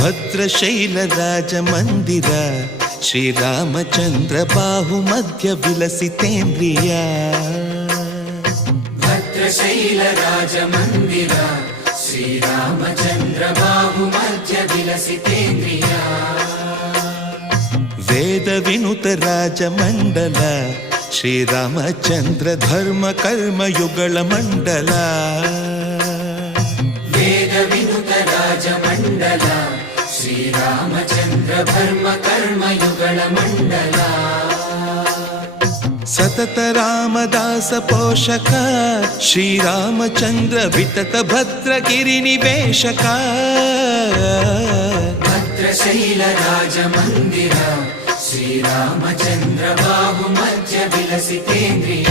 ಭದ್ರಶೈಲ ರಾಜ ಮಂದಿರ ಶ್ರೀರಾಮಚಂದ್ರ ಬಾಹುಮಧ್ಯ ವಿಲಸಿತೇಂದ್ರಿಯ. ಭದ್ರಶೈಲ ರಾಜ ಮಂದಿರ ಶ್ರೀರಾಮಚಂದ್ರ ಬಾಹುಮಧ್ಯ ವಿಲಸಿತೇಂದ್ರಿಯ. ವೇದ ವಿನುತ ರಾಜ ಮಂಡಲ ಶ್ರೀರಾಮಚಂದ್ರ ಧರ್ಮ ಕರ್ಮಯುಗಳ ಮಂಡಲ. ವೇದ ವಿನುತ ರಾಜ ಮಂಡಲ ಶ್ರೀರಾಮಚಂದ್ರ ಧರ್ಮ ಕರ್ಮಯುಗಳ ಮಂಡಲ. ಸತತ ರಾಮದಾಸ ಪೋಷಕ ಶ್ರೀರಾಮಚಂದ್ರ ವಿತತ ಭದ್ರಗಿರಿ ನಿವೇಶಕ. ಭದ್ರಶೈಲ ರಾಜ ಮಂದಿರ ಶ್ರೀರಾಮಚಂದ್ರ ಬಾಹುಮಧ್ಯ ವಿಲಸಿತೇಂದ್ರಿಯ.